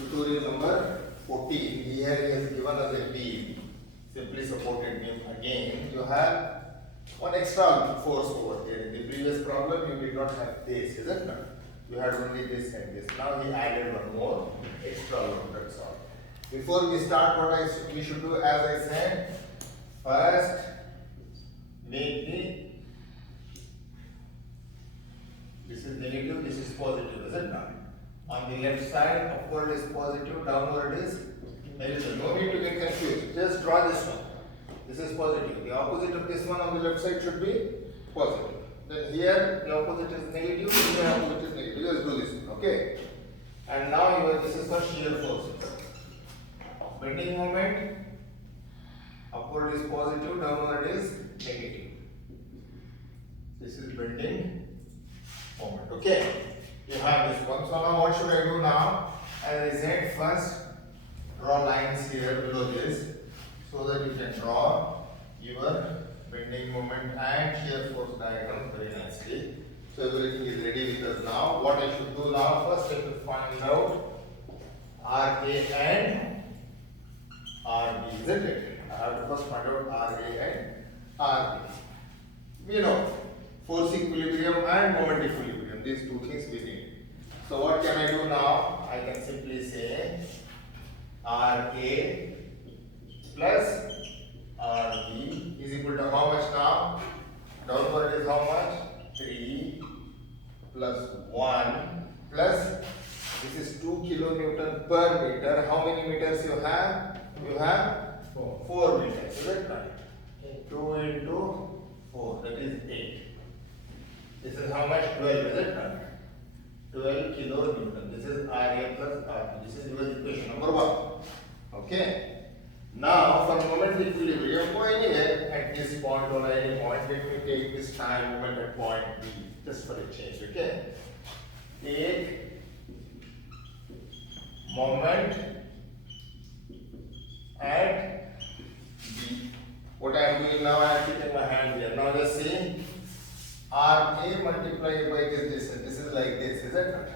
Tutorial number 14. Here he has given us a beam, simply supported beam. Again, you have one extra force over here. In the previous problem, you did not have this, isn't it? You had only this and this. Now he added one more extra load. That's all. Before we start, we should do, as I said, first make this is negative, this is positive, isn't it? On the left side, upward is positive, downward is negative. No need to get confused. Just draw this one. This is positive. The opposite of this one on the left side should be positive. Then here the opposite is negative, here the opposite is negative. Just do this one, okay? And now this is for shear force. Bending moment, upward is positive, downward is negative. This is bending moment. Okay, you have this one. So now what should I do now? As I said, first draw lines here below this so that you can draw your bending moment and shear force diagram very nicely. So everything is ready with us now. What I should do now? First I have to find out RA and RB, isn't it? I have to first find out RA and RB. We know force equilibrium and moment equilibrium, these two things we need. So what can I do now? I can simply say RA plus RB is equal to how much now? Downward is how much? 3 plus 1 plus this is 2 kilonewton per meter. How many meters you have? You have 4 meters. Is that right? 2 into 4, that is 8. This is how much? 12, is it not? 12 kilonewton. This is RA plus RB. This is your equation number 1. Okay. Now for moment equilibrium, go anywhere at this point or any point. Let me take this time moment at point B, just for a change. Okay. Take moment at B. What I am doing now, I am keeping my hand here. Now let's see. RA multiplied by this distance. This is like this, is it not?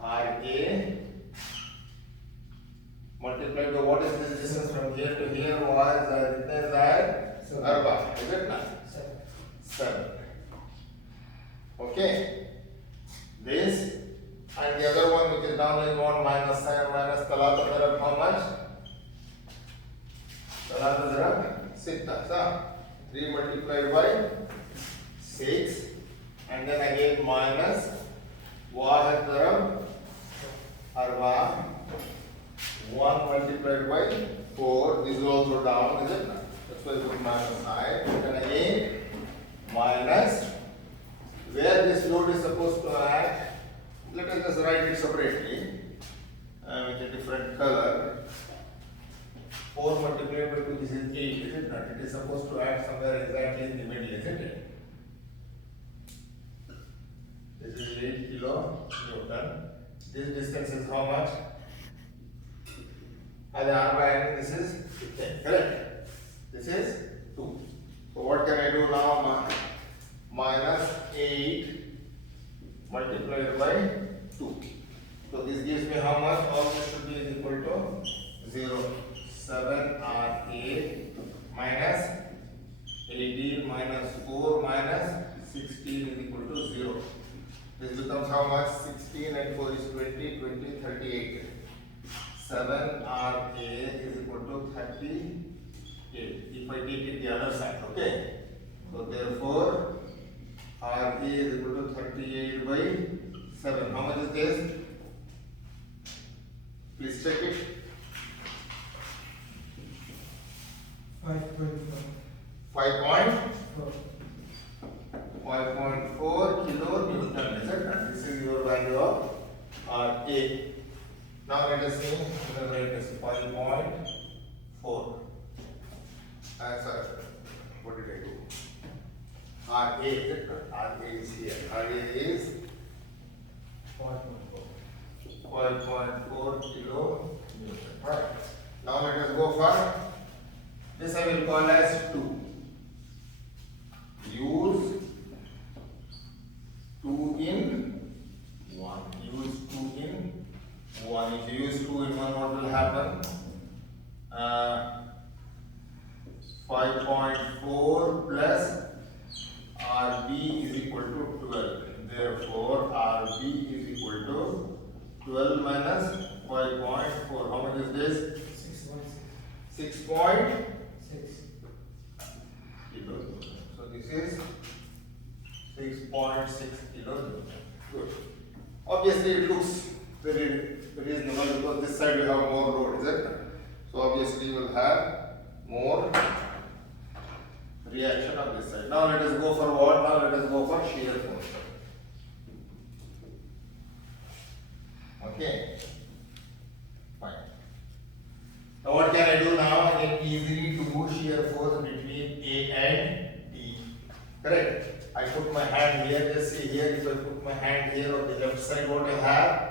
RA multiplied by what is this distance from here to here was written as Arba, is it not? 7. Okay. This and the other one which is down is 1 minus 7 minus Talata Darab how much? Talata Darab 6. 3 multiplied by 6 and then again minus Wahid Darab Arba 1 multiplied by 4. This is also down, is it not? That's why we put minus side. And then again minus where this load is supposed to act. Let us just write it separately with a different color. 4 multiplied by 2, this is 8, is it not? It is supposed to act somewhere exactly in the middle, isn't it? This is 8 kilonewton. This distance is how much? And R by N, this is 10, correct? This is 2. So what can I do now? Minus 8 multiplied by 2. So this gives me how much? All this should be equal to 0. 7 RA minus 18 minus 4 minus 16 is equal to 0. This becomes how much? 16 and 4 is 20, 20, 38. 7 RA is equal to 38. If I take it the other side, okay? So therefore, RA is equal to 38 by 7. How much is this? Please check it. 5.4 kilonewton, is it? This is your value of RA. Now let us see, the rate is 5.4. Sorry, what did I do? RA, is it? RA is here. RA is 5.4 kilonewton. Right. Now let us go for this. I will call as 2. Use 2 in 1. Use 2 in 1. 1. If you use 2 in 1, what will happen? 5.4 plus RB is equal to 12. Therefore, RB is equal to 12 minus 5.4. How much is this? 6.6 kilonewton. So this is 6.6 kilonewton. Good. Obviously, it looks very reasonable because this side you have more load, is it? So obviously, you will have more reaction on this side. Now let us go for what? Now let us go for shear force. Okay. Fine. Now what can I do now? I can easily do shear force between A and D. Correct? I put my hand here. Just see here. If I put my hand here on the left side, what I have?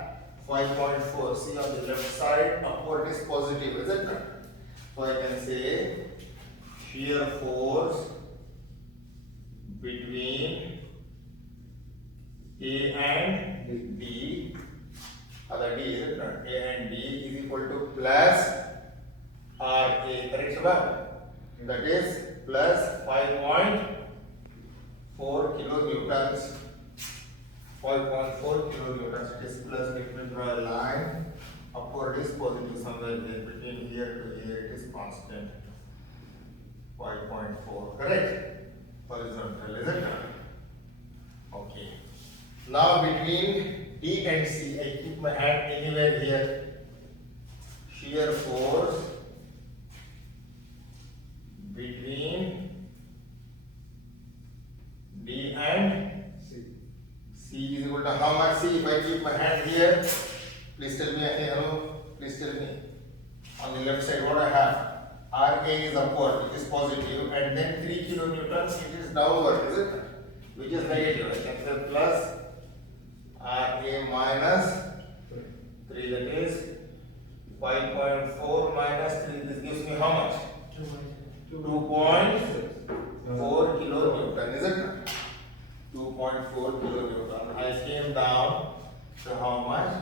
5.4. See on the left side, upward is positive, is it not? So I can say shear force between A and D, other D, is it not? A and D is equal to plus RA, correct sir? That is plus 5.4 kilonewtons. 5.4 kilonewtons. It is plus. Let me draw a line. Upward is positive somewhere here. Between here to here, it is constant. 5.4. Correct? Horizontal, is it? Okay. Now between D and C, I keep my hand anywhere here. Shear force between D and C is equal to how much? See, if I keep my hand here, please tell me, hello, please tell me. On the left side, what I have? RA is upward, which is positive, and then 3 kilonewtons, it is downward, is it? Which is negative. I can say plus RA minus 3, that is 5.4 minus 3. This gives me how much? 2.4 kilonewton, is it? 2.4 kilonewton. I came down to how much?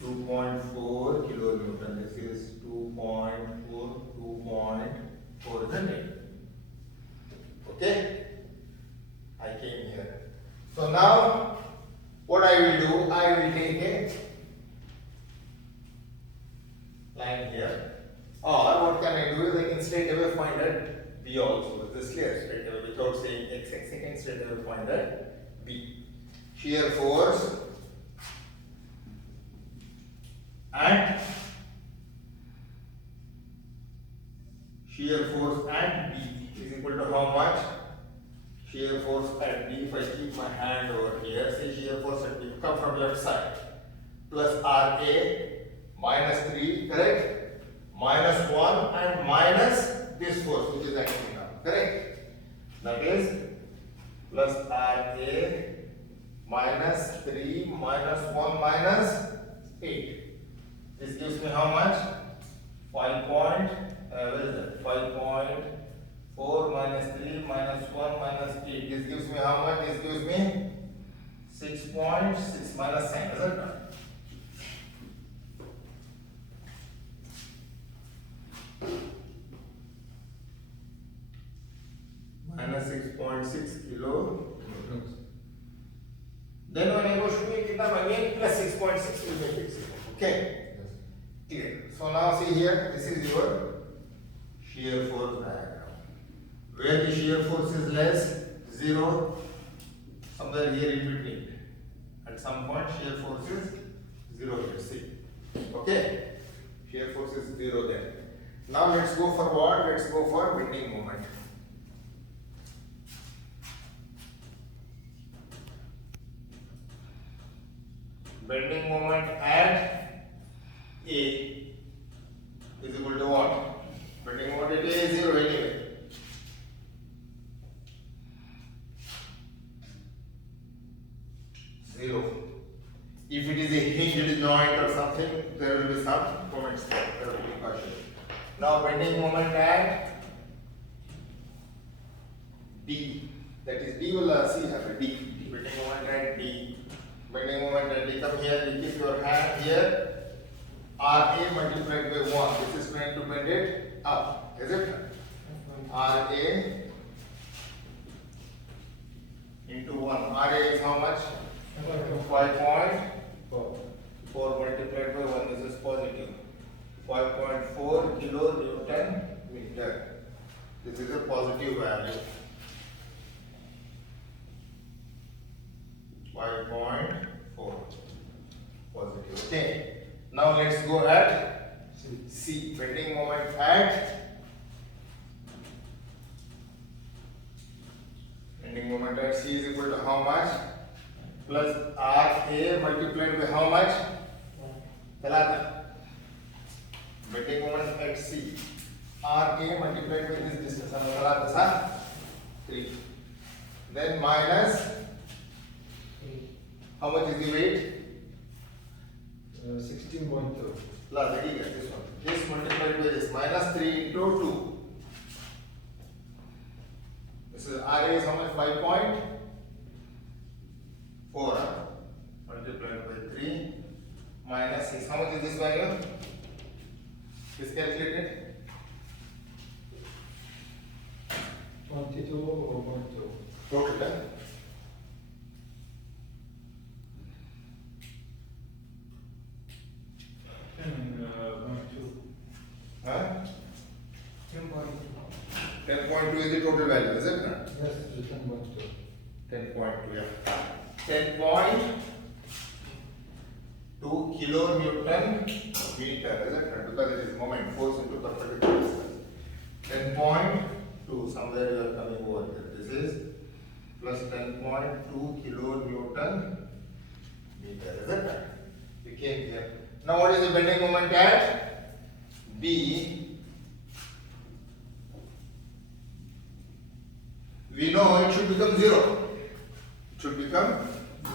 2.4 kilonewton. This is 2.4, isn't it? Okay? I came here. So now, what I will do, I will take a line here. Or what can I do is I can straight away find that B also. This clear straight away without saying X, I can straight away find that B. Shear force and B is equal to how much? Shear force at B, if I keep my hand over here, say shear force at B, come from left side, plus RA minus 3, correct? Minus 1 and minus this force which is acting now, correct? That is plus RA minus 3 minus 1 minus 8. This gives me how much? 5.4 minus 3 minus 1 minus 8. This gives me how much? This gives me 6.6 minus 10, isn't it? Minus 6.6 kilo. Then when I go shooting again, plus 6.6 will make it 0. Okay? Clear. So now see here, this is your shear force diagram. Where the shear force is less, 0, somewhere here in between. At some point, shear force is 0 here, see. Okay? Shear force is 0 there. Now let's go for what? Let's go for bending moment. Bending moment at A is equal to what? Bending moment at A is 0 anyway. If it is a hinged joint or something, there will be some comments there. There will be caution. Now bending moment at D. That is D will see have a D. Bending moment at D. bending moment, and you come here, you keep your hand here, RA multiplied by 1. This is going to bend it up, is it? RA into 1. RA is how much? 5.4 multiplied by 1. This is positive. 5.4 kilonewton meter. This is a positive value. 5.4 positive. Okay. Now let's go at C. Bending moment at C is equal to how much? Plus RA multiplied by how much? Bending moment at C. RA multiplied by this distance. 3. Then minus, how much is the weight? 16.2. Plus, this one. This multiplied by this. Minus 3 into 2. This is RA is how much? 5.4 multiplied by 3 minus 6. How much is this value? Is calculated? 22.2. Total. Huh? 10.2 is the total value, is it not? Yes, it's 10.2. 10.2, yeah. 10.2 kilonewton meter, is it not? Because it is moment, force into perpendicular distance. 10.2, somewhere you are coming over here. This is plus 10.2 kilonewton meter, is it not? We came here. Now what is the bending moment at B? We know it should become 0. It should become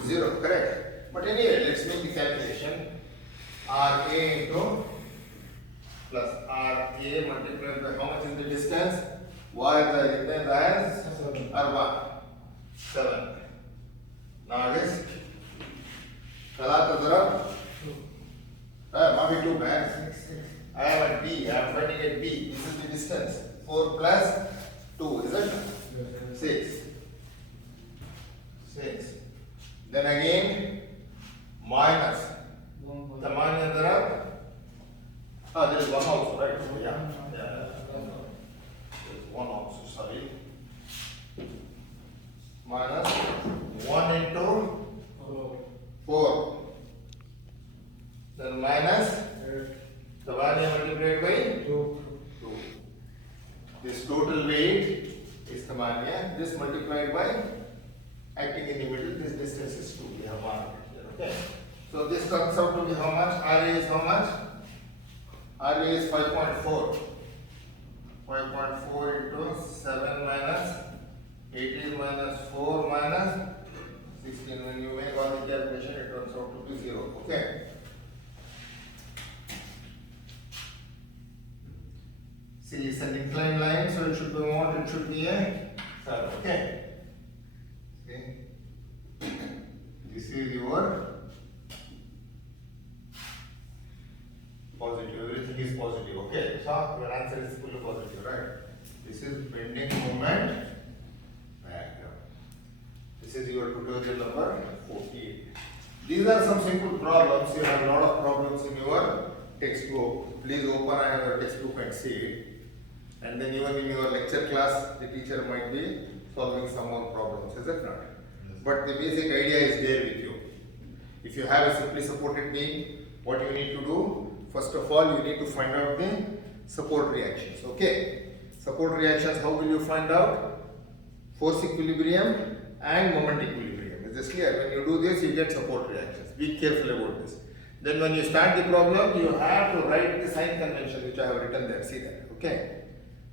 0, correct? But anyway, let's make the calculation. RA into plus RA multiplied by how much is the distance? What is the distance as? 7. Now this maybe 2 bags. I am at B. I am finding at B. This is the distance. 4 plus 2, is it? 6. Then again minus. The minus there is 1 also, right? Yeah. There is 1 also, sorry. Minus 1 into 4. Then minus the value multiplied by 2. This total weight is the mania. This multiplied by acting in the middle. This distance is 2. We have marked here. Okay. So this comes out to be how much? RA is how much? RA is 5.4. 5.4 into 7 minus 18 minus 4 minus 16. When you make all the calculation, it turns out to be 0. Okay. See, it's an inclined line, so it should be what? It should be a curve. Okay. This is your positive. Everything is positive. Okay. So your answer is fully positive, right? This is bending moment diagram. This is your tutorial number 48. These are some simple problems. You have a lot of problems in your textbook. Please open your textbook and see it. And then even in your lecture class, the teacher might be solving some more problems, is it not? Yes. But the basic idea is there with you. If you have a simply supported beam, what you need to do, first of all, you need to find out the support reactions, okay? Support reactions, how will you find out? Force equilibrium and moment equilibrium. Is this clear? When you do this, you get support reactions. Be careful about this. Then when you start the problem, you have to write the sign convention which I have written there. See that, okay?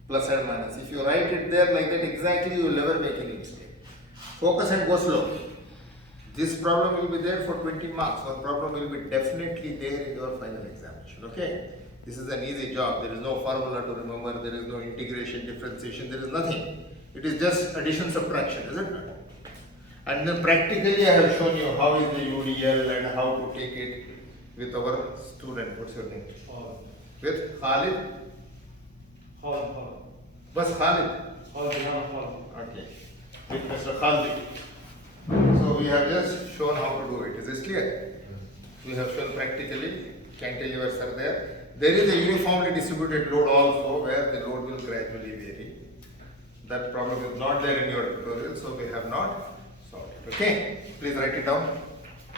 Plus and minus. If you write it there like that exactly, you will never make any mistake. Focus and go slow. This problem will be there for 20 marks. One problem will be definitely there in your final examination. Okay? This is an easy job. There is no formula to remember. There is no integration, differentiation. There is nothing. It is just addition, subtraction, isn't it? And then practically I have shown you how is the UDL and how to take it with our student. What's your name? With Khalid? Bas Khalid? Okay. With Mr. Khalid. So we have just shown how to do it. Is this clear? We have shown practically. Cantilevers are there. There is a uniformly distributed load also where the load will gradually vary. That problem is not there in your tutorial, so we have not solved it. Okay? Please write it down.